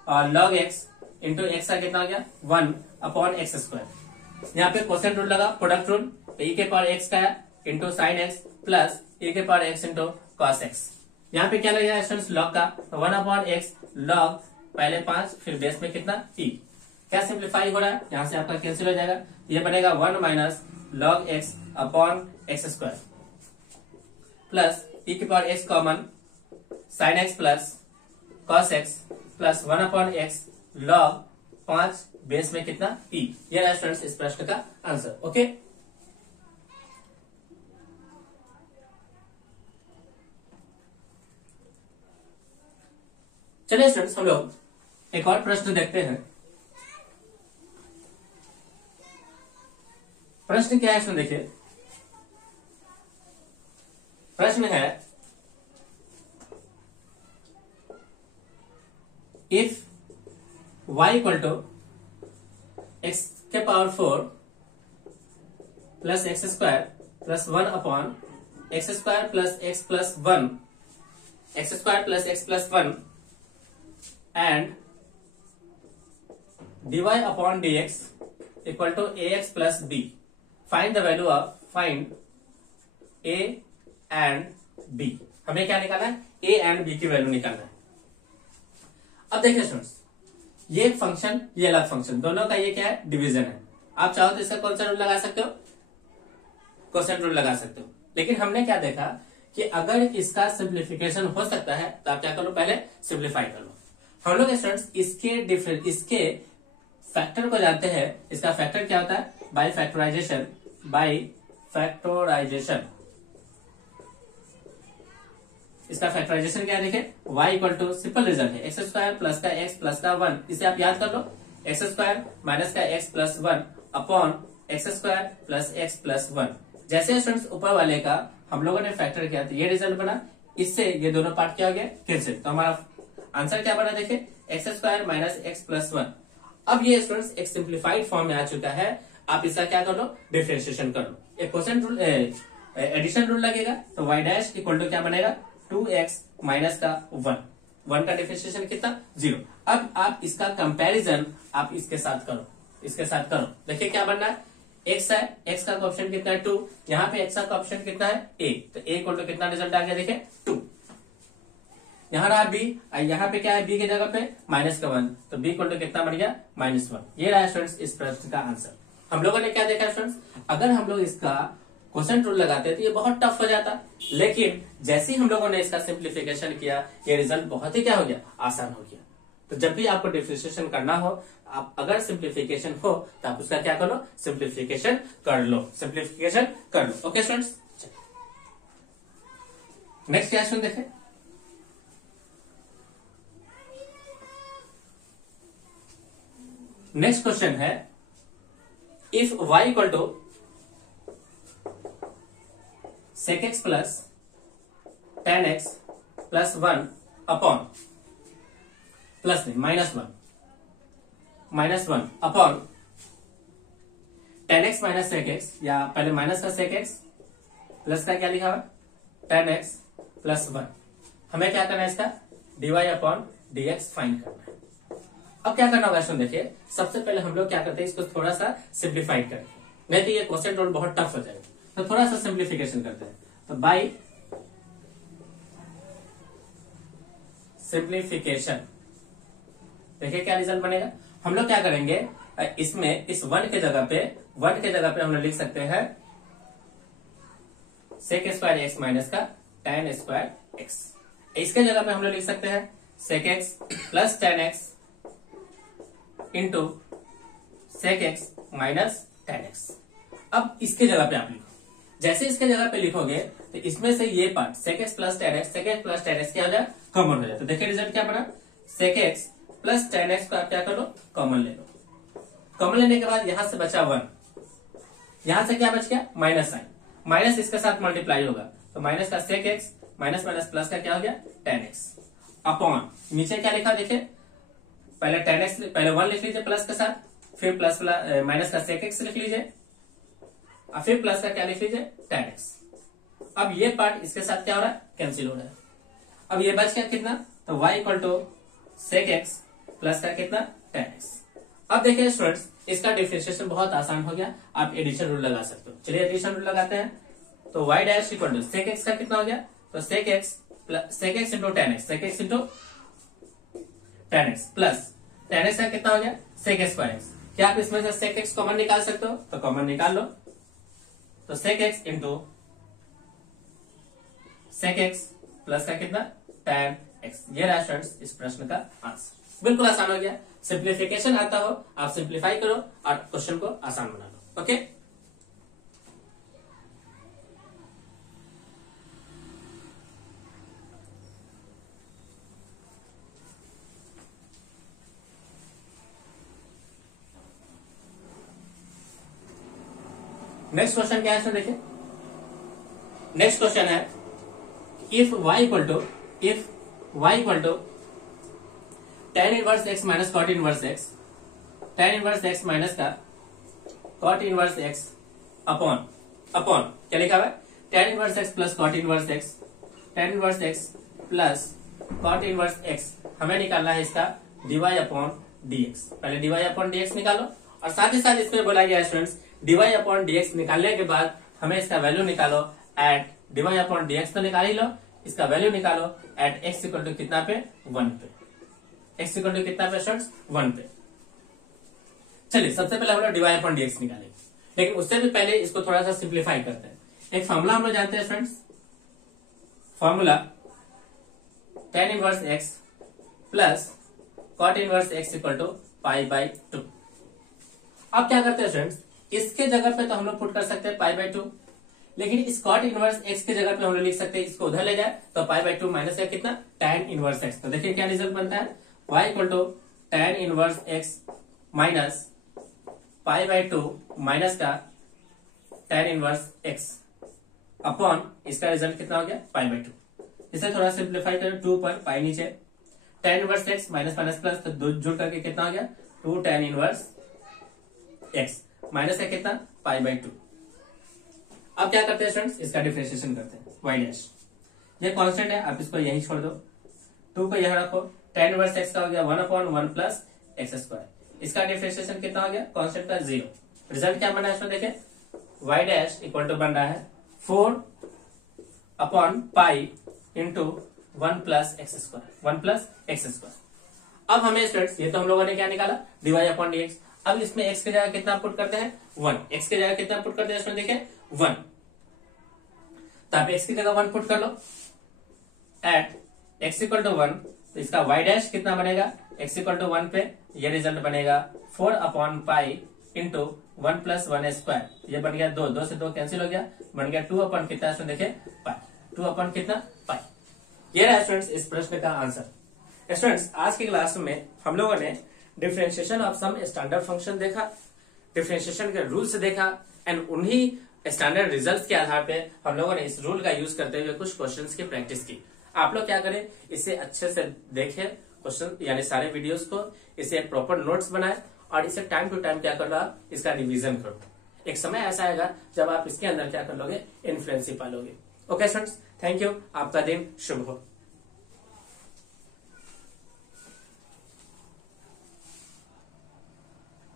और log x इंटू एक्स का कितना हो गया, 1 अपॉन एक्स स्क्वायर। यहाँ पे कोसेंट रूल लगा, प्रोडक्ट रूल, तो e के पावर x का into sine x plus e के power x into cos x। यहाँ पे क्या लगेगा स्टूडेंट्स, लॉग का, तो 1 अपॉन x लॉग पहले 5 फिर बेस में कितना e, क्या सिंप्लीफाई हो रहा है, यहाँ से आपका कैंसिल हो जाएगा, ये बनेगा 1 minus log x upon x square plus e के power x common sine x plus cos x plus 1 upon x log 5 base में कितना e। ये रहा स्टूडेंट्स इस प्रश्न का आंसर। ओके, चलिए स्टूडेंट्स हम लोग एक और प्रश्न देखते हैं। प्रश्न क्या है, इसमें देखिए, प्रश्न है, if y equal to x के power 4 plus x square plus 1 upon x square plus x plus 1, x square plus x plus 1 and dy upon dx equal to ax plus b. Find the value of find a and b. हमें क्या निकालना है? a and b की value निकालना है. अब देखिए students, ये एक फंक्शन, ये अलग फंक्शन, दोनों का ये क्या है? डिवीजन है. आप चाहो तो इसका कौन सा रूल लगा सकते हो? क्वोशिएंट रूल लगा सकते हो. लेकिन हमने क्या देखा कि अगर इसका सिंप्लीफिकेशन हो सकता है तो आप क्या करो? पहले सिंप्लीफाई कर लो. हम लोग स्टूडेंट्स इसके फैक्टर को जानते हैं. इसका फैक्टर क्या होता है? By factorisation. इसका फैक्टराइजेशन क्या है? देखिए y equal to, simple result है, एक्स स्क्वायर प्लस का एक्स प्लस का 1. इसे आप याद कर लो, एक्स स्क्वायर माइनस का x plus 1 upon x square plus x plus 1. जैसे स्टूडेंट्स ऊपर वाले का हम लोगों ने फैक्टर किया तो ये रिजल्ट बना. इससे ये दोनों पार्ट क्या हो गया? कैंसिल. तो हमारा आंसर क्या बना? देखिए x square minus x plus 1. अब ये स्टूडेंट्स एक सिंप्लीफाइड फॉर्म में आ चुका है. आप इसका क्या कर लो? डिफरेंशिएशन कर लो. एक क्वोशिएंट रूल, एडिशन रूल लगेगा तो y डैश इक्वल टू क्या बनेगा? 2x माइनस का 1 का डिफरेंशिएशन कितना? 0. अब आप इसका कंपैरिजन आप इसके साथ करो. देखिए क्या बनना है? x है, x का कोएफिशिएंट कितना है? 2. यहाँ पे x का कोएफिशिएंट कितना है? a. तो a इक्वल टू कितना रिजल्ट आ गया? देखिए 2. यहाँ रहा b, यहाँ पे क्या है? b की जगह पे माइनस का 1, तो b इक्वल टू कितना बन गया? -1. ये रहा स्टूडेंट्स इस प्रश्न का आंसर. हम लोगों ने क्या देखा स्टूडेंट्स? अगर हम लोग इसका क्वोशिएंट रूल लगाते तो ये बहुत टफ हो जाता, लेकिन जैसे ही हम लोगों ने इसका सिंप्लीफिकेशन किया ये रिजल्ट बहुत ही क्या हो गया? आसान हो गया. तो जब भी आपको डिफरेंशिएशन करना हो, आप अगर सिंप्लीफिकेशन हो तो आप उसका क्या कर लो? सिंप्लीफिकेशन कर लो. ओके स्टूडेंट्स, नेक्स्ट क्वेश्चन देखें. नेक्स्ट क्वेश्चन है, if y equal to sec x plus tan x plus 1 upon plus नहीं -1 upon tan x minus sec x, या पहले माइनस का sec x प्लस का क्या लिखा हुआ? tan x plus 1. हमें क्या करना है? इसका dy अपॉन dx फाइंड करना है. अब क्या करना होगा स्टूडेंट? देखिए सबसे पहले हम लोग क्या करते हैं? इसको थोड़ा सा सिंप्लीफाइड करेंगे, नहीं तो ये क्वोशिएंट रूल बहुत टफ हो जाएगा. तो थोड़ा सा सिंप्लीफिकेशन करते हैं. तो बाई सिंप्लीफिकेशन देखिए क्या रिजल्ट बनेगा. हम लोग क्या करेंगे? इसमें इस 1 के जगह पे हम लोग लिख सकते हैं सेक स्क्वायर एक्स माइनस का tan स्क्वायर एक्स. इसके जगह पे हम लोग लिख सकते हैं sec x plus tan x into sec x minus tan x. अब इसके जगह पे आप लिखो. जैसे इसके जगह पे लिखोगे तो इसमें से ये part sec x plus tan x क्या हो जाए? कॉमन हो जाए. तो देखिए रिजल्ट क्या बना? Sec x plus tan x को आप क्या कर लो? कॉमन ले लो. कॉमन लेने के बाद यहां से बचा 1, यहां से क्या बच गया? Minus sign. माइनस इसके साथ मल्टीप्लाई होगा तो माइनस का sec x minus minus plus का क्या हो गया? tan एक्स अपॉन नीचे क्या लिखा? देखिए पहले tan एक्स, पहले 1 लिख लीजिए प्लस के साथ, फिर प्लस माइनस का सेक एक्स लिख लीजिए और फिर प्लस का क्या लिख लीजिए? tan x. अब ये पार्ट इसके साथ क्या हो रहा है? कैंसिल हो रहा है. अब ये बच गया कितना? तो y equal to sec x plus का कितना? tan x. अब देखिए स्टूडेंट्स इसका डिफरेंशिएशन बहुत आसान हो गया. आप एडिशन रूल लगा सकते हो. चलिए एडिशन रूल लगाते हैं. तो y dash equal to sec x का कितना हो गया? तो sec x into tan x, sec x into tan x plus tan x का कितना हो गया? Sec square x. क्या आप इसमें से सेक एक्स कॉमन निकाल सकते हो? तो कॉमन निकाल लो. तो sec x into sec x plus का कितना? tan x. ये रहा स्टूडेंट्स इस प्रश्न का आंसर. बिल्कुल आसान हो गया. सिंप्लीफिकेशन आता हो आप सिंप्लीफाई करो और क्वेश्चन को आसान बना लो. ओके, नेक्स्ट क्वेश्चन क्या है? देखिए नेक्स्ट क्वेश्चन है, if y equal to tan inverse x minus cot inverse x tan inverse x minus का cot इनवर्स x अपॉन क्या लिखा हुआ है, tan inverse x plus cot inverse x, tan inverse x plus cot inverse x हमें निकालना है इसका dy upon dx। पहले dy अपॉन dx निकालो और साथ ही साथ इसमें बोला गया स्टूडेंट्स dy अपॉन dx निकालने के बाद हमें इसका वैल्यू निकालो एट dy अपॉन dx तो निकाल ही लो, इसका वैल्यू निकालो एट x इक्वल टू कितना पे 1 पे, x इक्वल टू कितना पे स्टूडेंट्स 1 पे। चलिए सबसे पहले हम लोग dy अपॉन dx निकालेंगे, लेकिन उससे भी पहले इसको थोड़ा सा सिंप्लीफाई करते हैं। एक फॉर्मूला हम लोग जानते हैं students, formula tan inverse x plus cot inverse x equal to pi by 2। अब क्या करते हैं स्टूडेंट्स, इसके जगह पे तो हम लोग पुट कर सकते हैं पाई बाई 2, लेकिन इस cot इनवर्स x के जगह पे हम लोग लिख सकते हैं, इसको उधर ले जाए तो पाई बाई 2 माइनस है कितना tan इनवर्स x। तो देखिए क्या रिजल्ट बनता है, y equal to tan inverse x minus pi by 2 minus का tan इनवर्स x अपॉन इसका रिजल्ट कितना हो गया पाई बाई 2। इसे थोड़ा सिंप्लीफाई करें, 2 पर पाई नीचे, tan inverse x minus minus plus तो दो जुड़ करके कितना हो गया 2 tan इनवर्स x माइनस है कितना पाई बाई 2। अब क्या करते हैं स्टूडेंट्स, इसका डिफरेंशिएशन करते हैं y डैश, ये कांस्टेंट है आप इसको यहीं छोड़ दो, 2 को यहां रखो, tan इनवर्स x का हो गया 1 अपॉन 1 प्लस एक्स स्क्वायर, इसका डिफरेंशिएशन कितना हो गया कांस्टेंट का 0। रिजल्ट क्या बना है इसमें देखें, y डैश इक्वल टू बन रहा है 4 upon pi into 1 plus x square, 1 plus x square. अब हमें स्टूडेंट्स ये तो हम लोगों ने क्या निकाला dy अपॉन dx, अब इसमें x की जगह कितना पुट करते हैं 1, x की जगह कितना पुट करते हैं इसमें देखें 1, तो आप x की जगह 1 पुट कर लो एट x इक्वल टू 1, तो इसका y डैश कितना बनेगा x इक्वल टू 1 पे ये रिजल्ट बनेगा 4 upon pi into 1 plus 1 square, ये बन गया 2, 2 से 2 कैंसिल हो गया, बन गया 2 अपॉन कितना इसमें देखें पाई, 2 अपॉन कितना पाई। ये रहा स्टूडेंट्स इस प्रश्न का आंसर। स्टूडेंट्स आज की क्लास में हम लोगों ने differentiation of some standard function देखा, डिफरेंशिएशन के रूल्स देखा एंड उन्हीं स्टैंडर्ड रिजल्ट्स के आधार पे हम लोगों ने इस रूल का यूज करते हुए कुछ क्वेश्चंस की प्रैक्टिस की। आप लोग क्या करें, इसे अच्छे से देखें क्वेश्चन यानी सारे वीडियोस को, इसे प्रॉपर नोट्स बनाए और इसे टाइम टू टाइम क्या कर लो आप इसका रिवीजन करो। एक समय ऐसा आएगा जब आप इसके अंदर क्या कर लोगे इन्फ्लुएंस ही पालोगे। ओके स्टूडेंट्स, थैंक यू, आपका दिन शुभ हो।